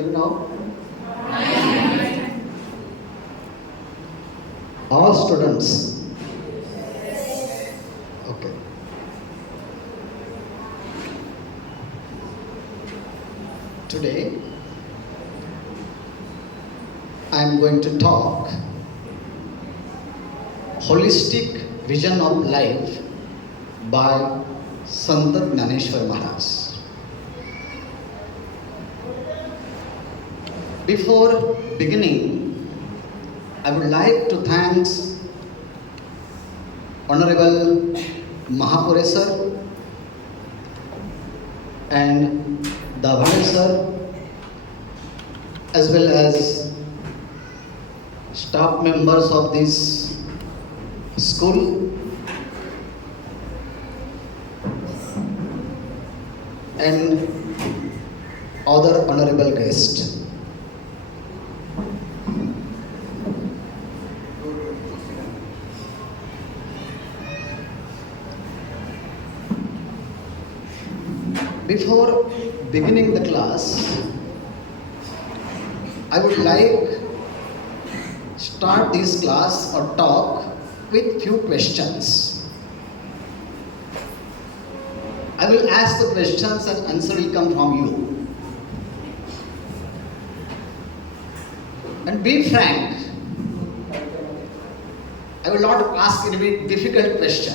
answer you know? All students. Okay. Today, I am going to talk Holistic Vision of Life by Sant Jnaneshwar Maharaj. Before beginning, I would like to thank Honorable Mahapure sir and Davane sir, as well as staff members of this school and other honorable guests. Before beginning the class, I would like start this class or talk with few questions. I will ask the questions and answer will come from you. And be frank, I will not ask any difficult question.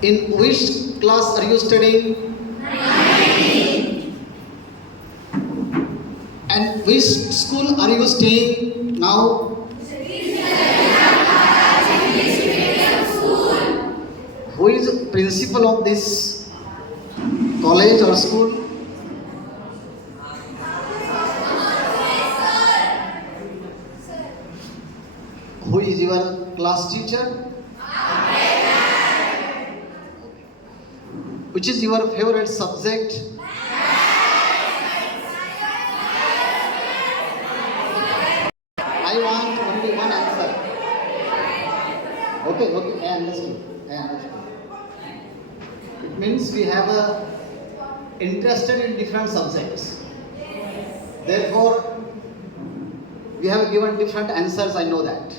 In which class are you studying? 9. And which school are you staying now? Who is principal of this college or school? Who is your class teacher? Which is your favorite subject? I want only one answer. Okay, I understood. It means we have a interested in different subjects. Therefore, we have given different answers, I know that.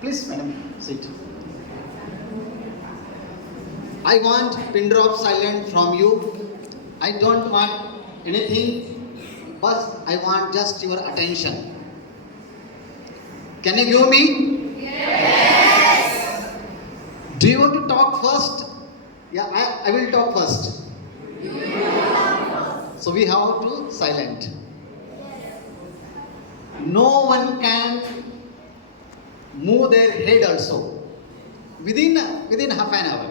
Please, madam, sit. I want pin drop silent from you. I don't want anything, but I want just your attention. Can you give me? Yes. Do you want to talk first? Yeah, I will talk first. So we have to silent. No one can move their head also within half an hour.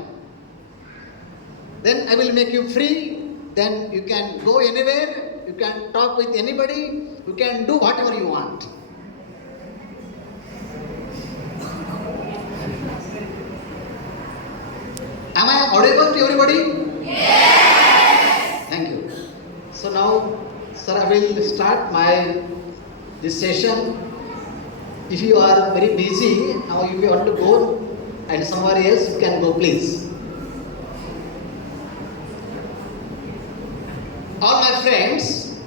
Then I will make you free. Then you can go anywhere. You can talk with anybody. You can do whatever you want. Am I audible to everybody? Yes. Thank you. So now, sir, I will start this session. If you are very busy, now if you want to go and somewhere else, you can go, please. All my friends,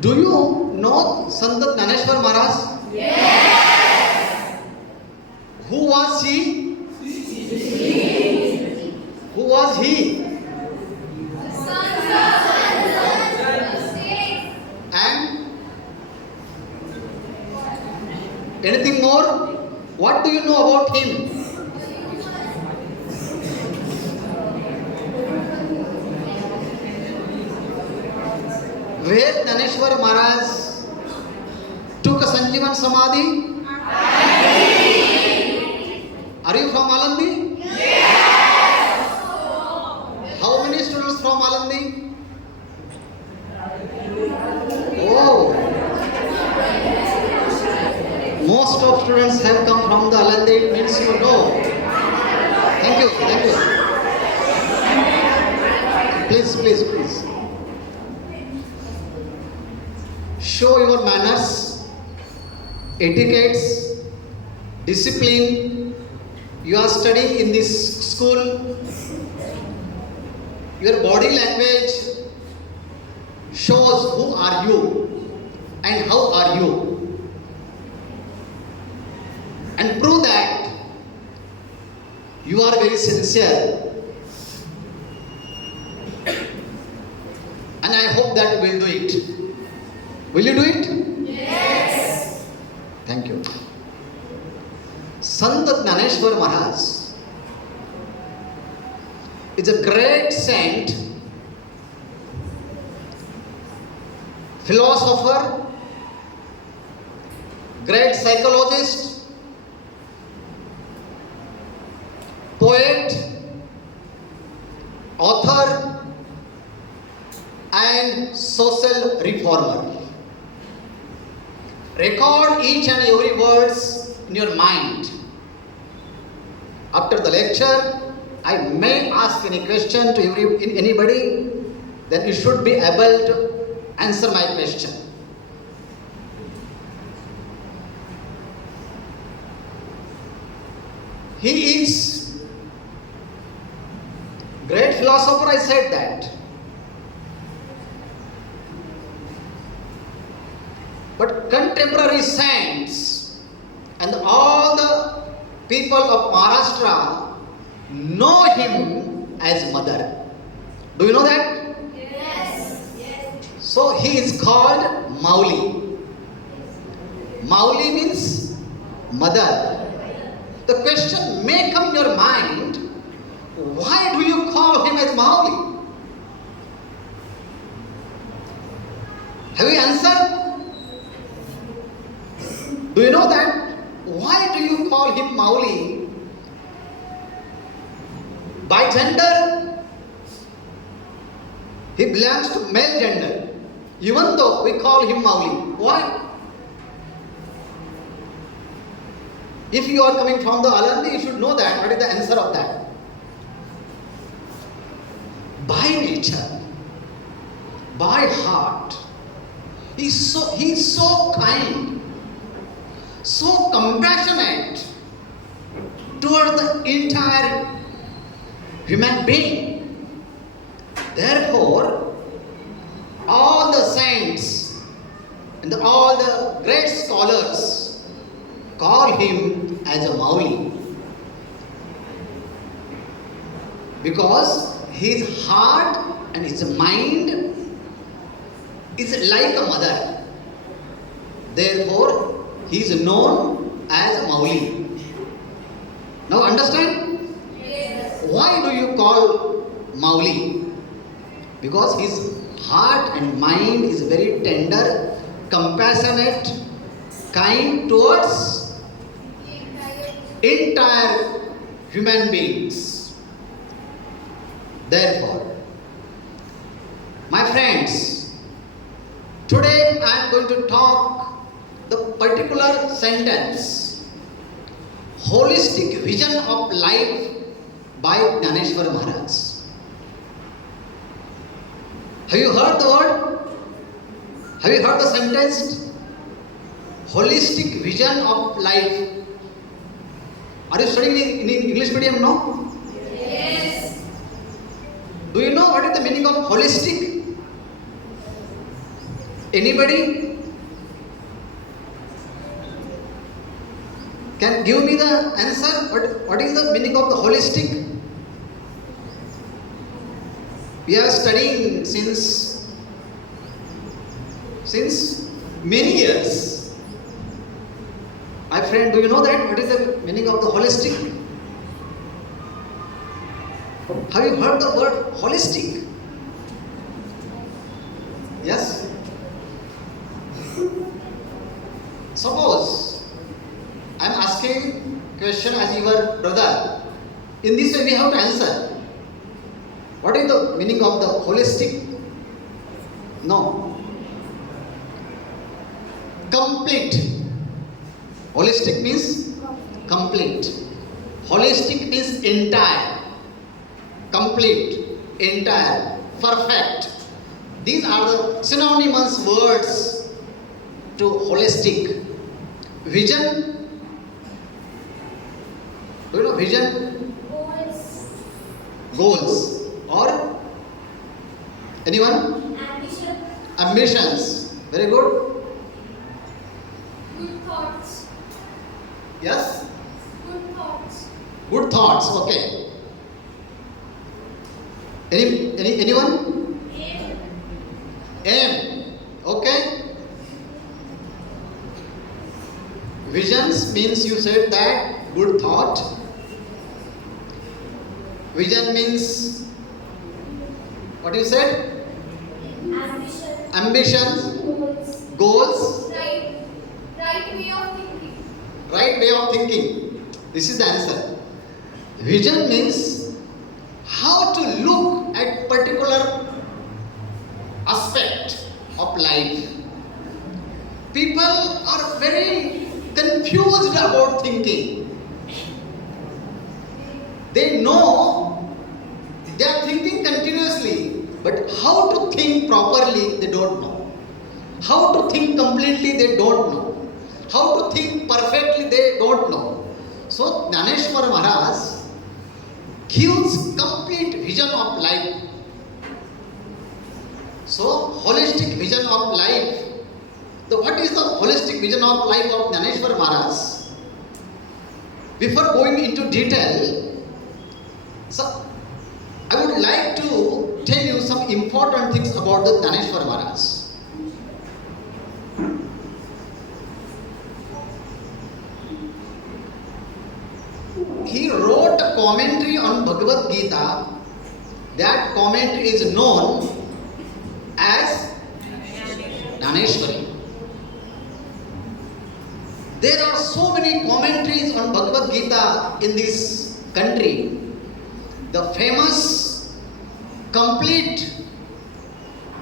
do you know Sant Jnaneshwar Maharaj? Yes. Who was he? Who was he? And anything more? What do you know about him? Where Jnaneshwar Maharaj took a Sanjeevan Samadhi? Are you from Alandi? Yes. How many students from Alandi? Oh. Most of students have come from the Alandi, it means you know. Thank you. Please. Show your manners, etiquettes, discipline, you are studying in this school, your body language shows who are you and how are you, and prove that you are very sincere. And I hope that you will do it. Will you do it? Yes. Thank you. Sant Gnaneshwar Maharaj is a great saint, philosopher, great psychologist, poet, author, and social reformer. Record each and every words in your mind. After the lecture, I may ask any question to anybody, then you should be able to answer my question. He is great philosopher, I said that. But contemporary saints and all the people of Maharashtra know him as mother. Do you know that? Yes. So he is called Mauli. Mauli means mother. The question may come in your mind, why do you call him as Mauli? Have you answered? Do you know that? Why do you call him Mauli? By gender, he belongs to male gender. Even though we call him Mauli. Why? If you are coming from the Alandi, you should know that. What is the answer of that? By nature, by heart, he is so kind, so compassionate toward the entire human being. Therefore, all the saints and all the great scholars call him as a Mauli, because his heart and his mind is like a mother. Therefore, he is known as Mauli. Now understand? Yes. Why do you call Mauli? Because his heart and mind is very tender, compassionate, kind towards entire human beings. Therefore, my friends, today I am going to talk the particular sentence, holistic vision of life by Gnaneshwar Maharaj. Have you heard the word? Have you heard the sentence? Holistic vision of life. Are you studying in English medium now? Yes. Do you know what is the meaning of holistic? Anybody? Can give me the answer? What is the meaning of the holistic? We are studying since many years. My friend, do you know that? What is the meaning of the holistic? Have you heard the word holistic? Yes? Suppose I am asking question as your brother. In this way we have to answer. What is the meaning of the holistic? No. Complete. Holistic means complete. Holistic means entire. Complete. Entire. Perfect. These are the synonymous words to holistic. Vision Do you know vision? Goals. Goals. Or anyone? Ambition. Ambitions. Very good. Good thoughts. Yes? Good thoughts. Good thoughts. Okay. Anyone? Aim. Aim. Okay. Visions means you said that good thought. Vision means what you said? Ambition. Ambitions, Goals. goals, Right. Right way of thinking. right way of thinking. This is the answer. Vision means how to look at particular aspect of life. People are very confused about thinking. They know they are thinking continuously, but how to think properly they don't know. How to think completely they don't know. How to think perfectly they don't know. So Dhaneshwar Maharaj gives complete vision of life. So holistic vision of life. What is the holistic vision of life of Dhaneshwar Maharaj? Before going into detail, so I would like to tell you some important things about the Dhaneshwar Maharaj. He wrote a commentary on Bhagavad Gita. That commentary is known as Dhaneshwari. There are so many commentaries on Bhagavad Gita in this country. The famous, complete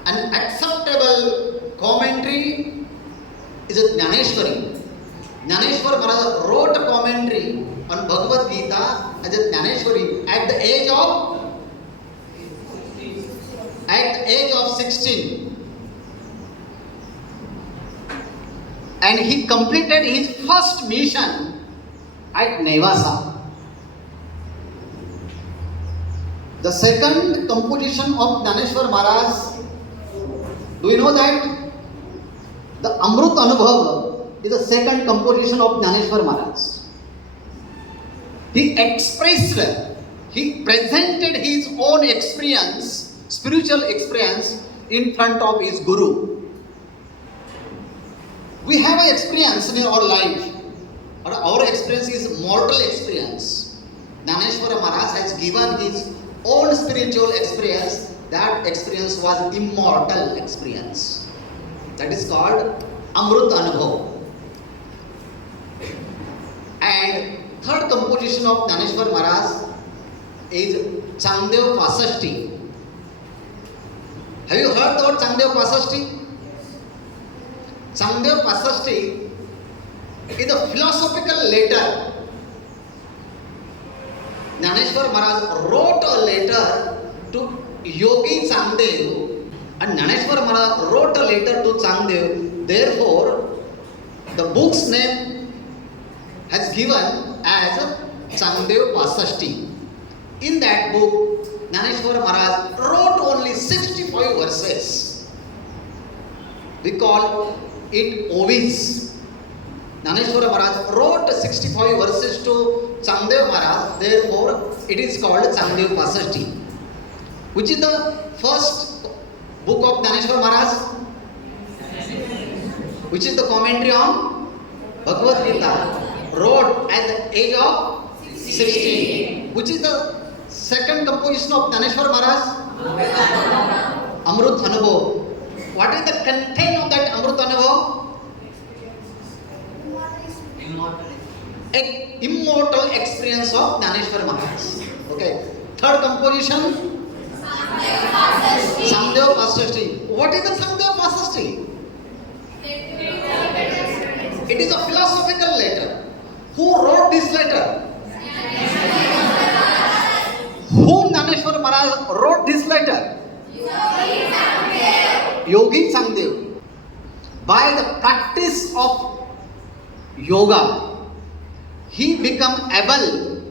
and acceptable commentary is a Dhaneshwari. Dhaneshwar Maharaj wrote a commentary on Bhagavad Gita as a Dhaneshwari at the age of 16. And he completed his first mission at Nevasa. The second composition of Dhaneshwar Maharaj, do you know that? The Amrut Anubhav is the second composition of Dhaneshwar Maharaj. He presented his own experience, spiritual experience, in front of his Guru. We have an experience in our life, but our experience is mortal experience. Dhaneshwar Maharaj has given his own spiritual experience. That experience was immortal experience. That is called Amrut Anubhav. And third composition of Dhaneshwar Maharaj is Changdev Pasashti. Have you heard about Changdev Pasashti? Changdev Pasashti is a philosophical letter. Dhaneshwar Maharaj wrote a letter to Yogi Changdev, and Dhaneshwar Maharaj wrote a letter to Changdev. Therefore, the book's name has given as Changdev Pasashti. In that book, Dhaneshwar Maharaj wrote only 65 verses. We call it Ovis. Dhaneshwar Maharaj wrote 65 verses to Changdev Maharaj, therefore it is called Changdev Pasashti. Which is the first book of Dhaneshwar Maharaj? Which is the commentary on Bhagavad Gita, wrote at the age of 16. Which is the second composition of Dhaneshwar Maharaj? Amrut Anubhav. What is the content of that Amrut Anubhav? An immortal experience of Dhaneshwar Maharaj. Okay. Third composition? Changdev Pasashti. What is the Changdev Pasashti? It is a philosophical letter. Who wrote this letter? Whom Dhaneshwar Maharaj wrote this letter? Yogi Changdev. By the practice of yoga, he became able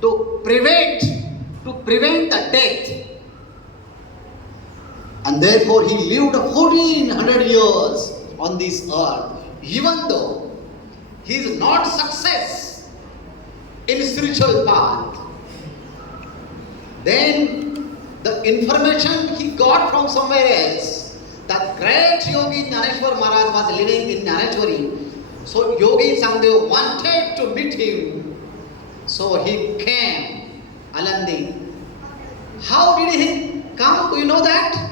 to prevent the death. And therefore he lived 1400 years on this earth. Even though he is not success in spiritual path, then the information he got from somewhere else, that great yogi Jnaneshwar Maharaj was living in Jnaneshwari. So Yogi Sangdev wanted to meet him. So he came Alandi. How did he come? Do you know that?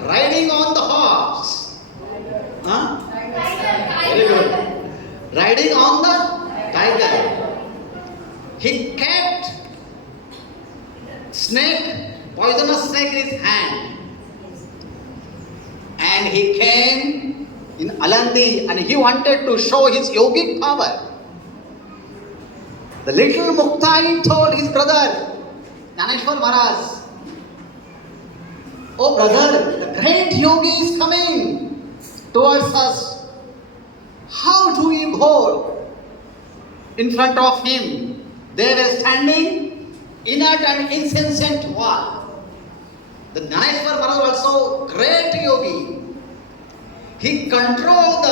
Riding on the horse. Huh? Very good. Riding on the tiger. He kept poisonous snake in his hand. And he came in Alandi and he wanted to show his yogic power. The little Muktai told his brother, Jnaneshwar Maharaj, "Oh brother, the great yogi is coming towards us. How do we go in front of him?" They were standing inert and insensate wall. The Jnaneshwar Maharaj also great yogi. He controlled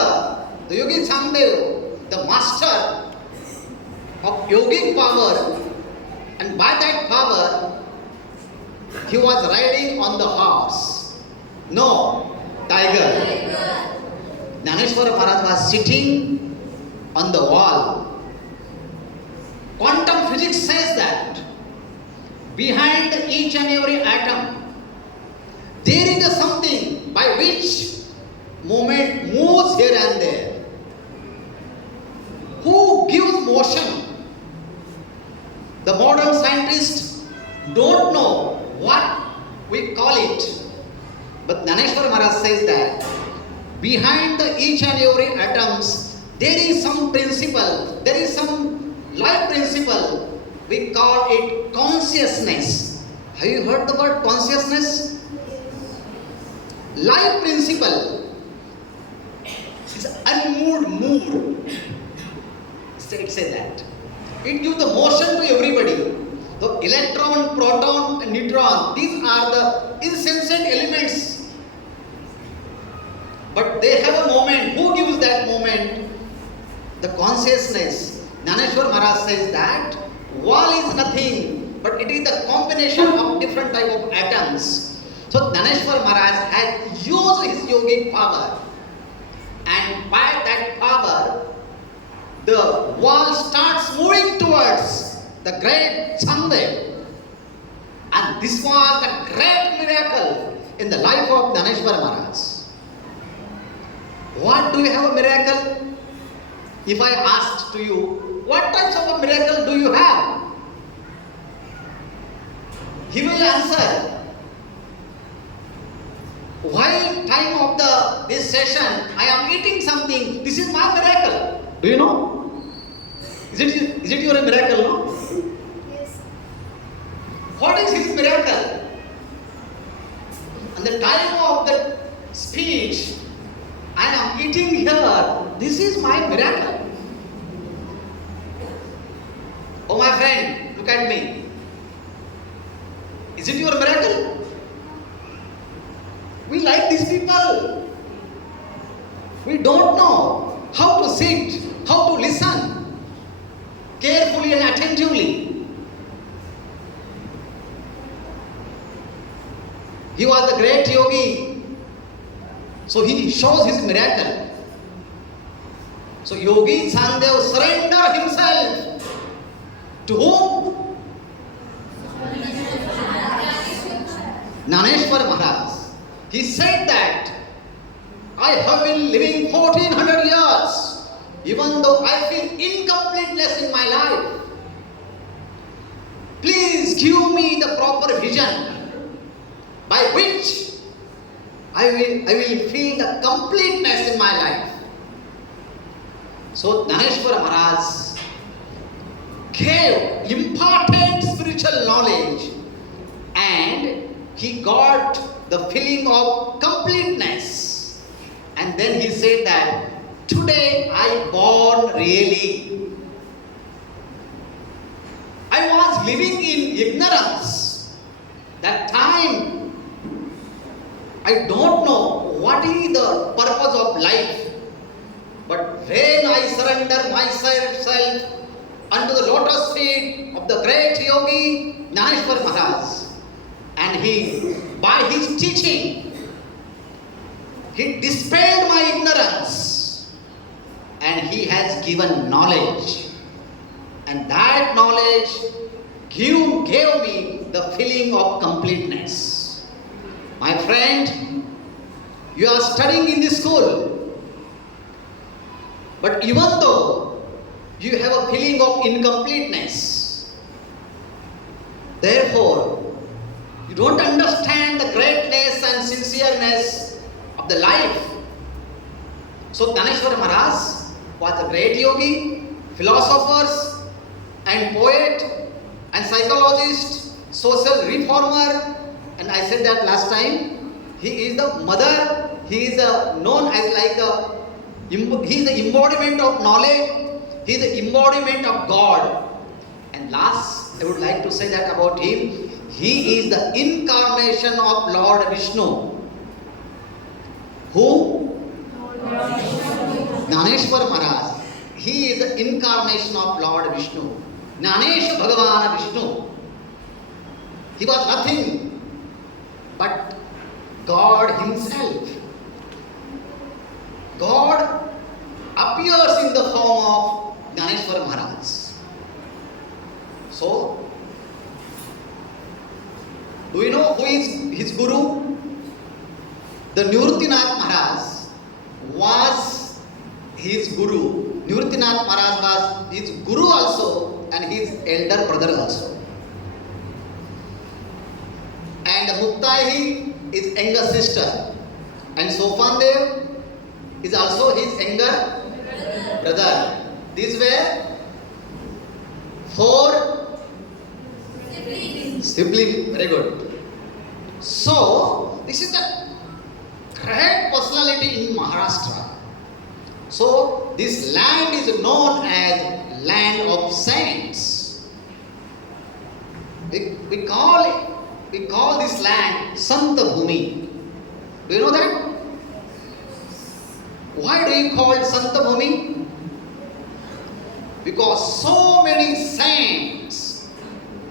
the Yogi Sangdev, the master of yogic power, and by that power he was riding on the horse. No, tiger. Jnaneshwar Maharaj was sitting on the wall. Quantum physics says that behind each and every atom there is something by which movement moves here and there. Who gives motion? The modern scientists don't know what we call it. But Jnaneshwar Maharaj says that behind each and every atoms there is some principle, there is some life principle. We call it consciousness. Have you heard the word consciousness? Life principle is unmoved mood. It says that. It gives the motion to everybody. The electron, proton, and neutron, these are the insensate elements. But they have a moment. Who gives that moment? The consciousness. Jnaneshwar Maharaj says that wall is nothing, but it is the combination of different type of atoms. So Jnaneshwar Maharaj had used his yogic power, and by that power, the wall starts moving towards the great Sangdev. And this was the great miracle in the life of Jnaneshwar Maharaj. What do you have a miracle? If I asked to you, what types of a miracle do you have? He will answer, while time of this session, I am eating something. This is my miracle. Do you know? Is it your miracle, no? Yes. What is his miracle? At the time of the speech, I am eating here. This is my miracle. Oh my friend, look at me. Is it your miracle? We like these people. We don't know how to sit, how to listen carefully and attentively. He was the great yogi. So he shows his miracle. So Yogi Sangdev surrendered himself to whom? Jnaneshwar Maharaj. He said that I have been living 1400 years. Even though I feel incompleteness in my life, please give me the proper vision by which I will feel the completeness in my life. So Jnaneshwar Maharaj gave important spiritual knowledge and he got the feeling of completeness. And then he said that today I born really. living in ignorance. That time, I don't know what is the purpose of life. But when I surrender myself unto the lotus feet of the great yogi Jnaneshwar Maharaj, and he, by his teaching, he dispelled my ignorance, and he has given knowledge, and that knowledge gave me the feeling of completeness. My friend, you are studying in this school, but even though you have a feeling of incompleteness, therefore you don't understand the greatness and sincereness of the life. So Jnaneshwar Maharaj was a great yogi, philosopher and poet and psychologist, social reformer, and I said that last time, he is the mother, he is known as he is the embodiment of knowledge, he is the embodiment of God. And last, I would like to say that about him, he is the incarnation of Lord Vishnu. Who? Jnaneshwar Maharaj. He is the incarnation of Lord Vishnu. Jnanesh Bhagavan Vishnu. He was nothing but God himself. God appears in the form of Jnaneshwar Maharaj. So, do you know who is his guru? The Nivruttinath Maharaj was his guru. Nivruttinath Maharaj was his guru also and his elder brother also. And Muktahi is younger sister. And Sopandev is also his younger brother. These were 4 siblings. Very good. So, this is the great personality in Maharashtra. So, this land is known as land of saints. We call this land Santa Bhumi. Do you know that? Why do you call it Santa Bhumi? Because so many saints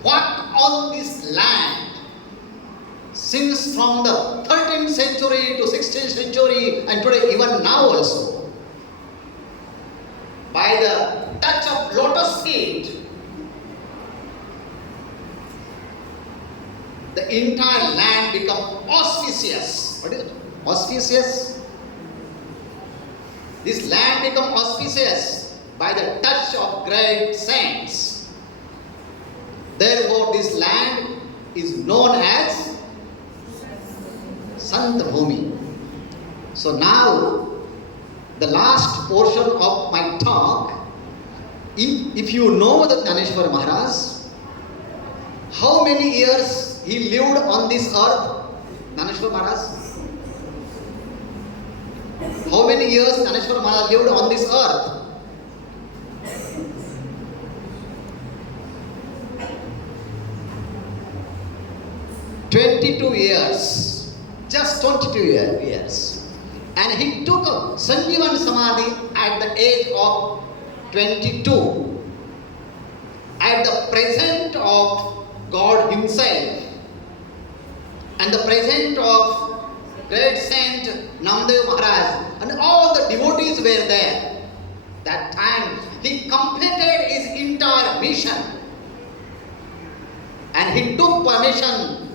walked on this land since from the 13th century to 16th century and today even now also. By the touch of lotus feet, the entire land become auspicious. What is it? Auspicious? This land become auspicious by the touch of great saints. Therefore, this land is known as Santa Bhumi. So now, the last portion of my talk, if you know the Jnaneshwar Maharaj, how many years he lived on this earth, Jnaneshwar Maharaj? How many years Jnaneshwar Maharaj lived on this earth? years. Just 22 years. And he took a Sanjeevan Samadhi at the age of 22. At the presence of God himself and the presence of great saint Namdev Maharaj and all the devotees were there. That time he completed his entire mission and he took permission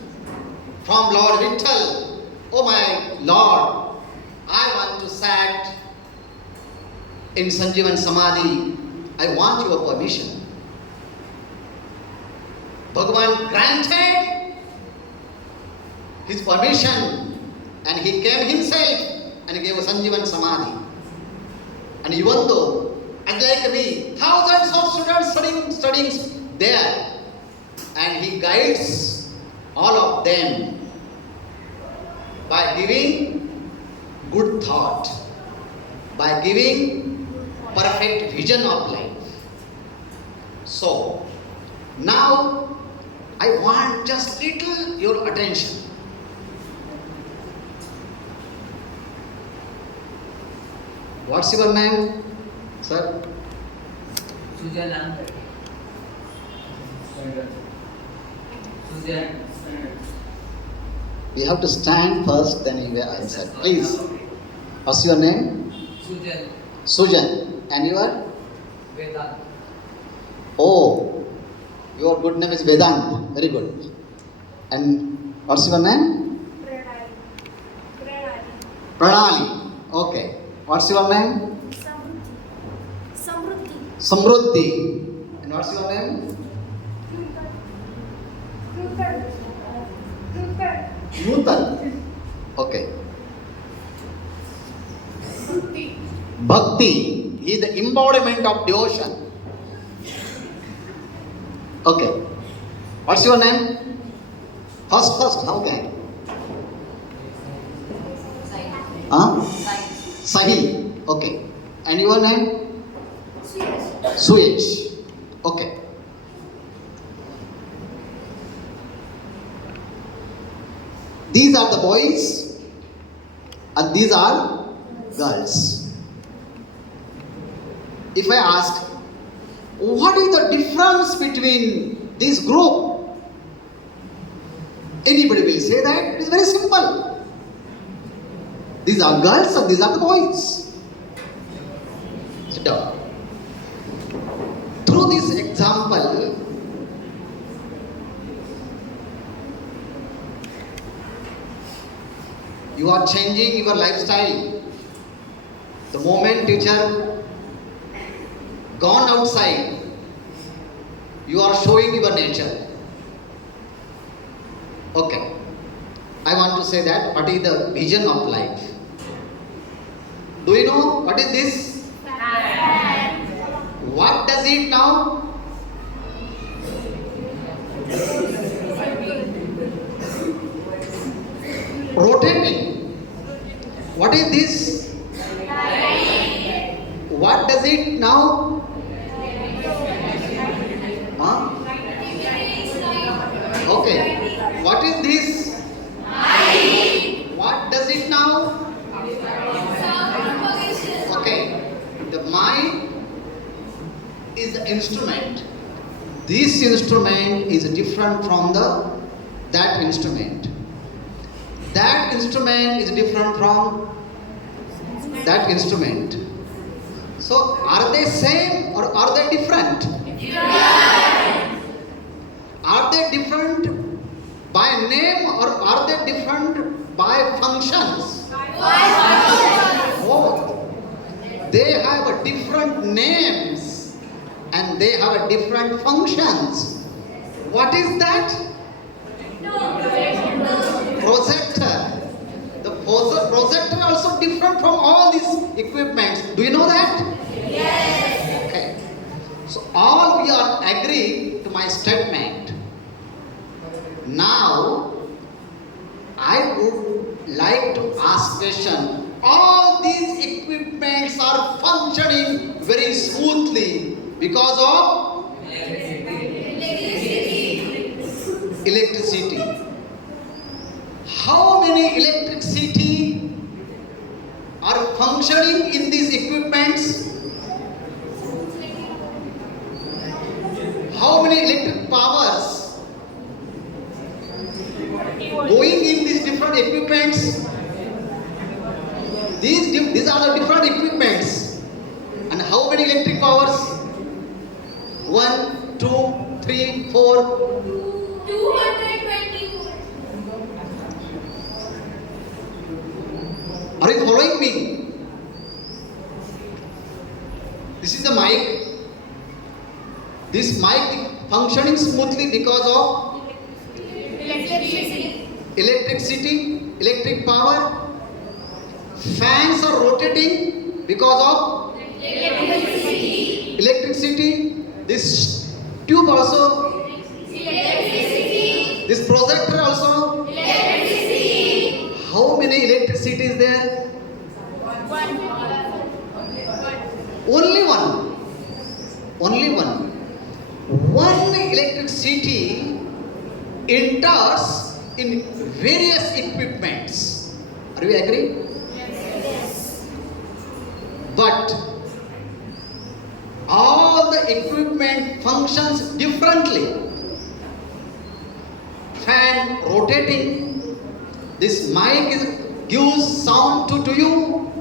from Lord Vitthal. Oh my Lord, I want to sit in Sanjeevan Samadhi. I want your permission. Bhagavan granted his permission and he came himself and gave a Sanjeevan Samadhi. And even though, and like me, thousands of students studying there, and he guides all of them by giving good thought, by giving perfect vision of life. So, Now, I want just little your attention. What's your name, sir? Sujan. Sujan. You have to stand first, then you will answer. Please. What's your name? Sujan. Sujan. And your? Vedant. Oh, your good name is Vedant. Very good. And what's your name? Pranali. Pranali. Okay. What's your name? Samruddhi. Samruddhi. And what's your name? Nutan. Okay. Bhakti. He is the embodiment of devotion. Okay. What's your name? First, how can? Huh? Sahil. Okay. And your name? Suyesh. Okay. These are the boys and these are girls. If I ask, what is the difference between this group? Anybody will say that it is very simple. These are girls and these are the boys. Sit down. Through this example, you are changing your lifestyle. The moment teacher gone outside, you are showing your nature. Okay. I want to say that what is the vision of life? Do you know what is this? What does it now? Rotating. What is this? What does it now? Huh? Okay. What is this? What does it now? Okay. The mind is the instrument. This instrument is different from that instrument. That instrument is different from that instrument. So, are they same or are they different? Are they different by name or are they different by functions? Both. They have a different names and they have a different functions. What is that? Projector. The projector also different from all these equipments. Do you know that? Yes. Okay. So all we are agree to my statement. Now I would like to ask question. All these equipments are functioning very smoothly because of electricity. How many electricity are functioning in these equipments? How many electric powers going in these different equipments? These are the different equipments. And how many electric powers? 1, 2, 3, 4. 224. Are you following me? This is the mic. This mic functioning smoothly because of electricity, electric power. Fans are rotating because of electricity. This tube also. This projector also. How many electricity is there? Only one. Only one. One electricity electricity enters in various equipments. Are you agree? But all the equipment functions differently. Fan rotating, this mic gives sound to you,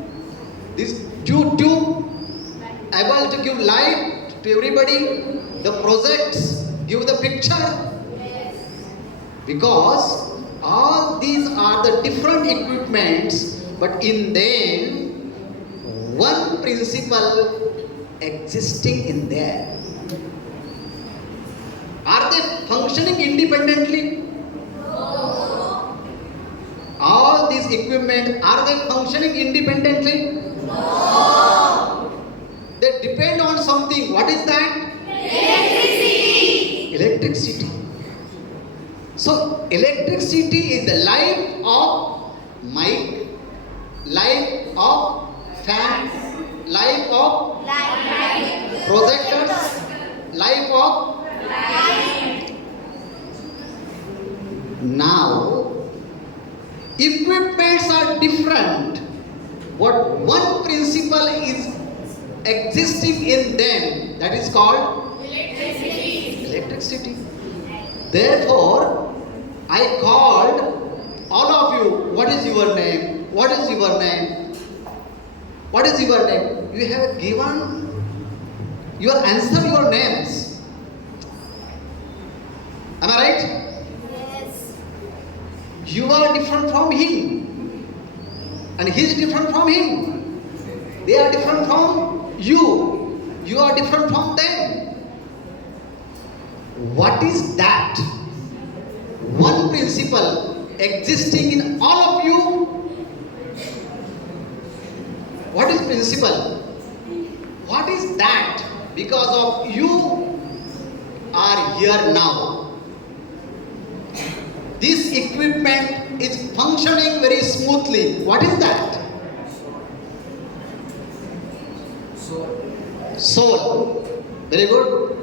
this tube able to give light to everybody, the projects give the picture, because all these are the different equipments, but in them one principle existing in there. Are they functioning independently? No. All these equipment, are they functioning independently? No. They depend on something. What is that? Electricity. Electricity. So electricity is the life of mic, life of fan, life of projectors, life of. Now, equipments are different, but one principle is existing in them, that is called electricity. Therefore, I called all of you. What is your name? What is your name? What is your name? You have given your answer, your names. Am I right? Yes. You are different from him, and he is different from him. They are different from you. You are different from them. What is that? One principle existing in all of you. What is principle? What is that? Because of you are here now. This equipment is functioning very smoothly. What is that? Soul. Very good.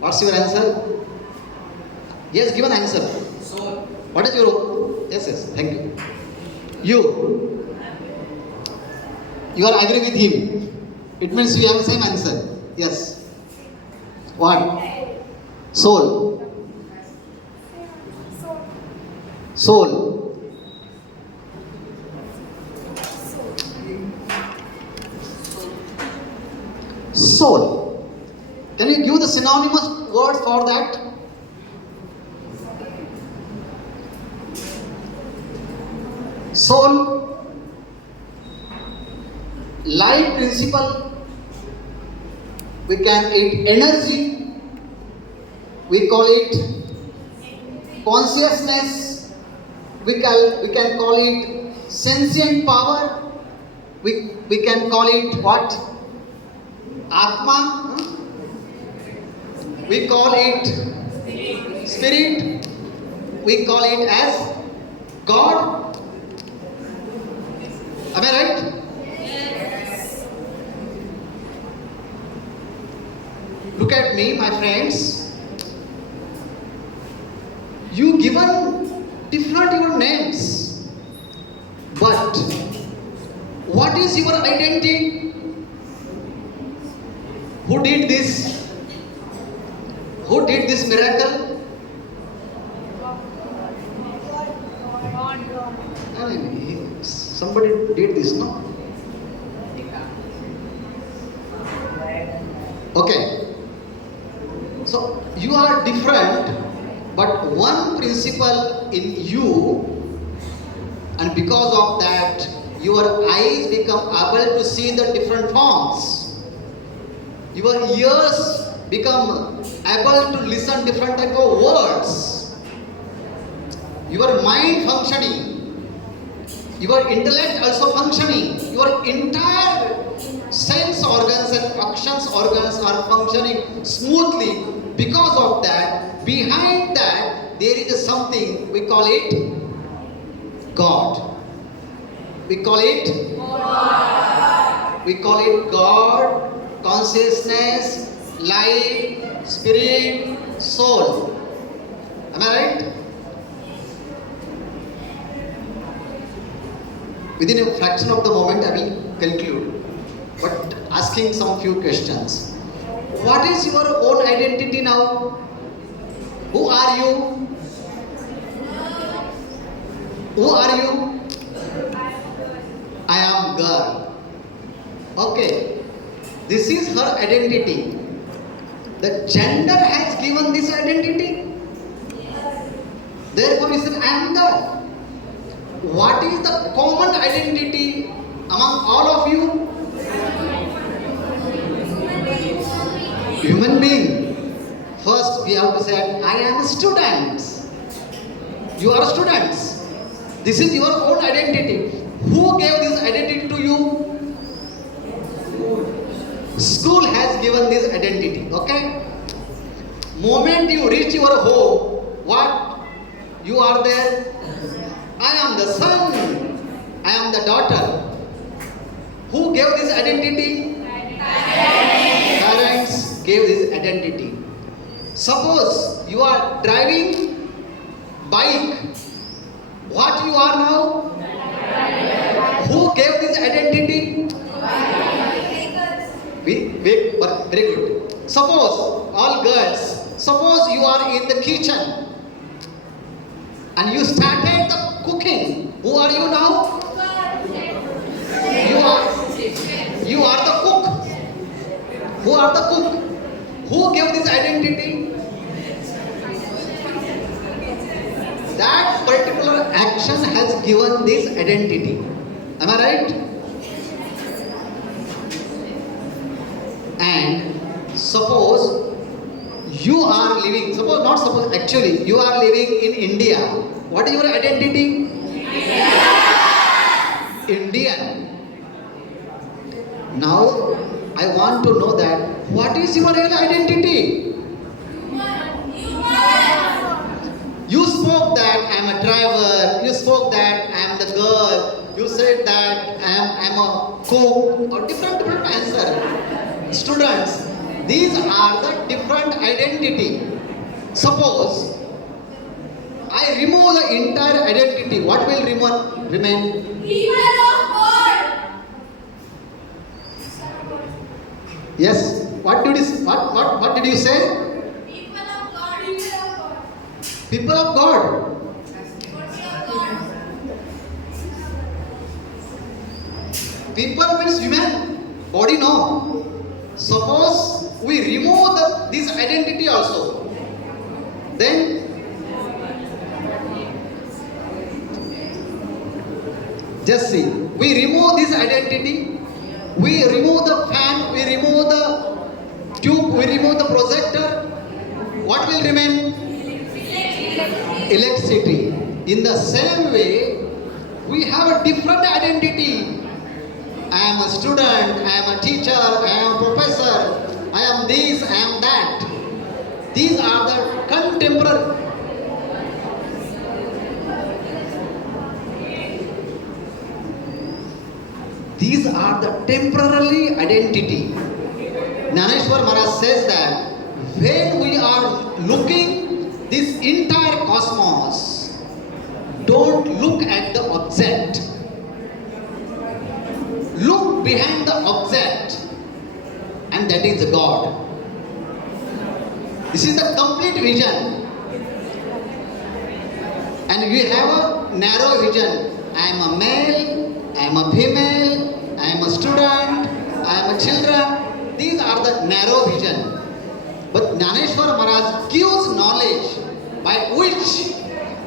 What's your answer? Yes, give an answer. Soul. What is your? Yes. Thank you. You are agree with him. It means you have the same answer. Yes. What? Soul. Soul. Soul. Can you give the synonymous word for that? Soul. Life principle. We can eat energy. We call it consciousness. We can call it sentient power. We can call it what? Atma. We call it spirit. We call it as God. Am I right? Yes. Look at me, my friends. You given different your names, but what is your identity? Who did this? Who did this miracle? Somebody did this, no? Okay. So you are different, but one principle in you, and because of that, your eyes become able to see the different forms. Your ears become able to listen different type of words. Your mind functioning. Your intellect also functioning. Your entire sense organs and actions organs are functioning smoothly. Because of that, behind that, there is something, we call it God. We call it God. We call it God, consciousness, life, spirit, soul. Am I right? Within a fraction of the moment, I will conclude. But asking some few questions. What is your own identity now? Who are you? Who are you? I am girl. Okay. This is her identity. The gender has given this identity. Therefore, he said, I am girl. What is the common identity among all of you? Human being. First, we have to say, I am students. You are students. This is your own identity. Who gave this identity to you? School has given this identity. Okay? Moment you reach your home, what? You are there. I am the son. I am the daughter. Who gave this identity? Parents gave this identity. Suppose you are driving bike. What you are now? Who gave this identity? Very good. Suppose, all girls, suppose you are in the kitchen and you started the cooking. Who are you now? You are the cook. Who are the cook? Who gave this identity? That particular action has given this identity. Am I right? And suppose you are living, actually you are living in India. What is your identity? Indian. Now I want to know that what is your real identity? You spoke that I am a driver, you spoke that I am the girl, you said that I am a cook, or different answer. Students, these are the different identity. Suppose I remove the entire identity, what will remain? People of God. Yes. What did you say? People of God. People of God. People means human body, no. Suppose we remove this identity also, then just see, we remove this identity, we remove the fan, we remove the tube, we remove the projector, what will remain? Electricity. In the same way, we have a different identity. I am a student, I am a teacher, I am a professor, I am this, I am that. These are the contemporary. These are the temporary identity. Jnaneshwar Maharaj says that when we are looking this entire cosmos, don't look at the object. Look behind the object, and that is God. This is the complete vision. And we have a narrow vision. I am a male, I am a female, I am a student, I am a children. These are the narrow vision. But Jnaneshwar Maharaj gives knowledge by which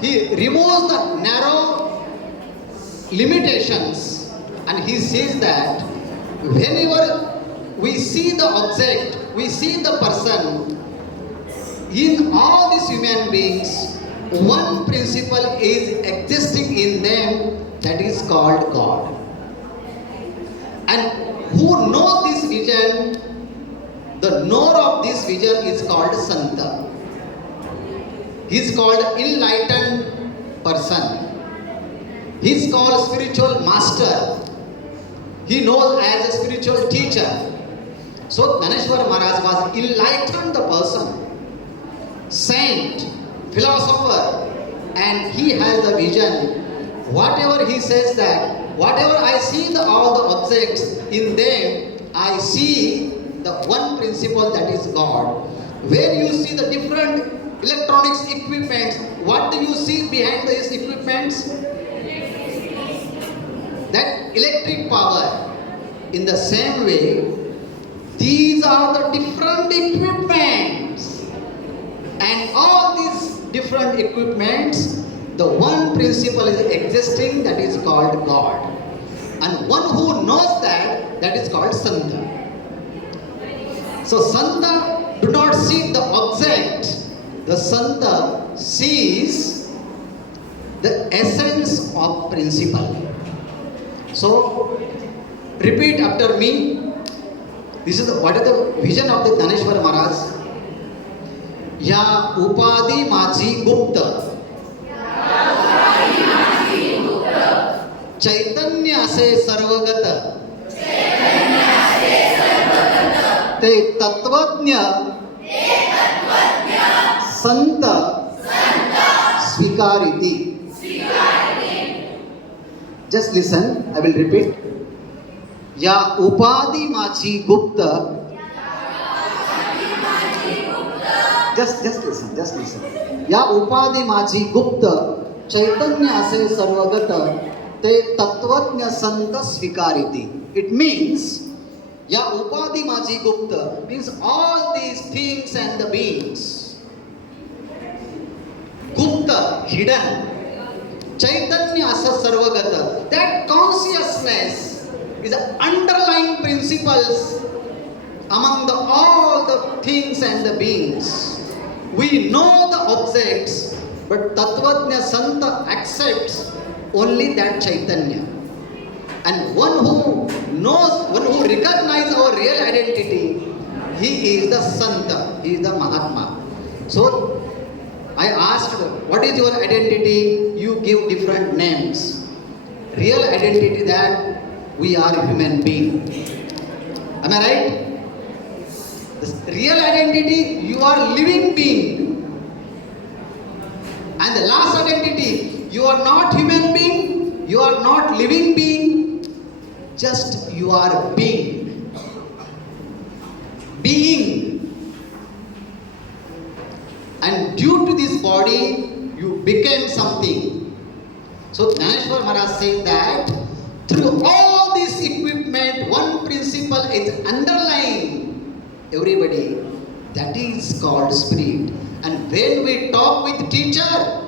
he removes the narrow limitations. And he says that whenever we see the object, we see the person, in all these human beings, one principle is existing in them, that is called God. And who knows this vision, the knower of this vision is called Santa. He is called enlightened person. He is called spiritual master. He knows as a spiritual teacher. So Jnaneshwar Maharaj was enlightened the person. saint, philosopher, and he has the vision. Whatever he says that, whatever I see all the objects in them, I see the one principle that is God. When you see the different electronics equipments, what do you see behind these equipments? That electric power. In the same way, these are the different equipments. And all these different equipments, the one principle is existing, that is called God. And one who knows that is called Santa. So Santa do not see the object. The Santa sees the essence of principle. So repeat after me. This is what is the vision of the Dhaneshwar Maharaj. Ya upadi माझी गुप्त चैतन्य असे सर्वगत ते तत्वज्ञ संत स्वीकारिती. Just listen, I will repeat. या उपाधि माझी गुप्त. Just listen. या उपाधि माझी गुप्त चैतन्य असे सर्वगत ते तत्वज्ञ संत स्वीकारिती. It means या उपाधि माझी गुप्त means all these things and the beings. Gupta, hidden. Chaitanya asa sarvagata, that consciousness is the underlying principles among all the things and the beings. We know the objects, but Tattvajna Santa accepts only that Chaitanya. And one who knows, one who recognizes our real identity, he is the Santa, he is the Mahatma. So I asked, what is your identity? You give different names. Real identity that we are a human being. Am I right? The real identity, you are living being. And the last identity, you are not human being, you are not living being, just you are being. Being. And due to this body, you became something. So Dhaneshwar Maharaj said that through all this equipment, one principle is underlying everybody. That is called spirit. And when we talk with teacher,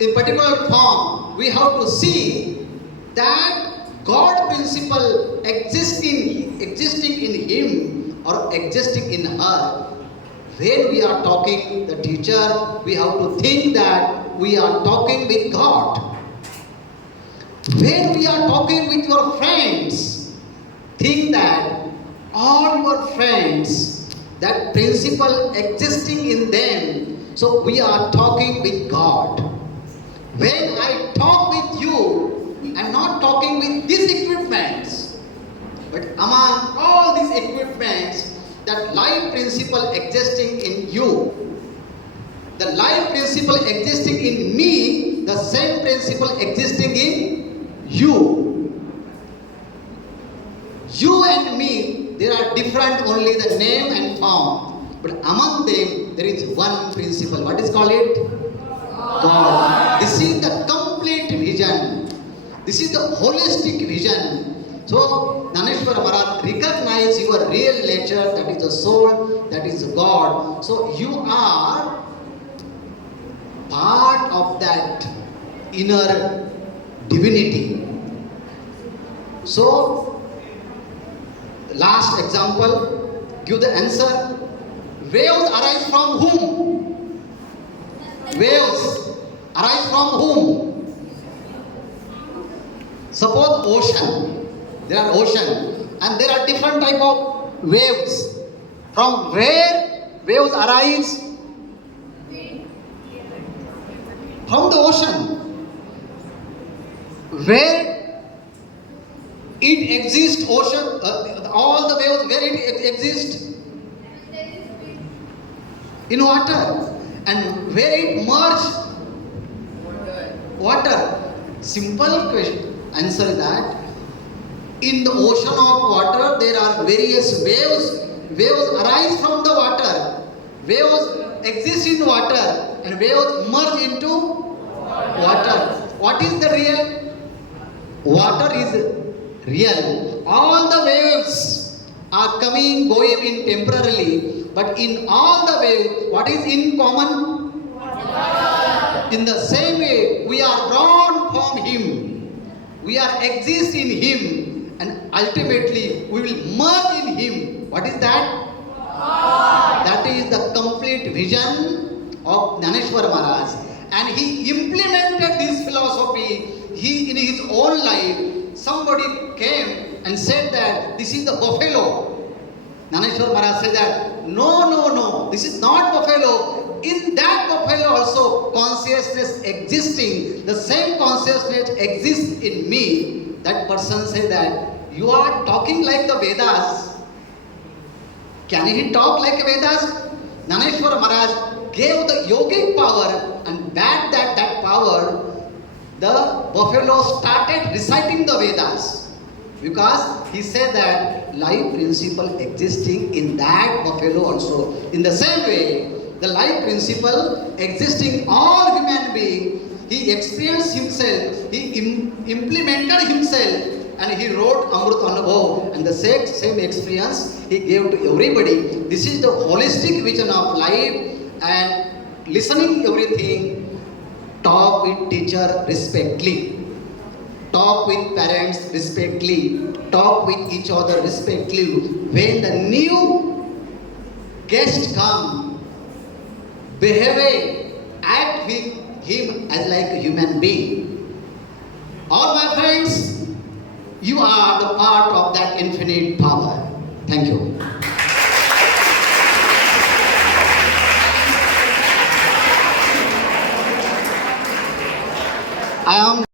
in particular form, we have to see that God principle existing in him or existing in her. When we are talking the teacher, we have to think that we are talking with God. When we are talking with your friends, think that all your friends, that principle existing in them, so we are talking with God. When I talk with you, I am not talking with these equipments, but among all these equipments, that life principle existing in you, the life principle existing in me, the same principle existing in you. You and me, they are different only the name and form, but among them there is one principle. What is called it? God. This is the complete vision. This is the holistic vision. So, Dhaneshwar Maharaj recognize your real nature, that is the soul, that is God. So, you are part of that inner divinity. So, last example, give the answer. Waves arise from whom? Waves arise from whom? Suppose ocean. There are ocean and there are different type of waves. From where waves arise? From the ocean. Where it exists, ocean, all the waves, where it exists? In water. And where it merged? Water. Simple question. Answer is that in the ocean of water there are various waves. Waves arise from the water. Waves exist in water and waves merge into water. What is the real? Water is real. All the waves are coming, going in temporarily, but in all the waves, what is in common? In the same way, we are drawn from Him. We are exist in Him, and ultimately we will merge in Him. What is that? That is the complete vision of Jnaneshwar Maharaj. And he implemented this philosophy. He, in his own life, somebody came and said that this is the buffalo. Jnaneshwar Maharaj said that no, this is not buffalo. In that buffalo also consciousness existing, the same consciousness exists in me. That person said that you are talking like the Vedas. Can he talk like Vedas? Jnaneshwar Maharaj gave the yogic power, and that power, the buffalo started reciting the Vedas. Because he said that life principle existing in that buffalo also. In the same way, the life principle existing all human being, he experienced himself, he implemented himself, and he wrote Amrit Anubhav, and the same experience he gave to everybody. This is the holistic vision of life, and listening everything. Talk with teacher respectfully. Talk with parents respectfully. Talk with each other respectfully. When the new guest come, behave, act with him as like a human being. All my friends, you are the part of that infinite power. Thank you. I am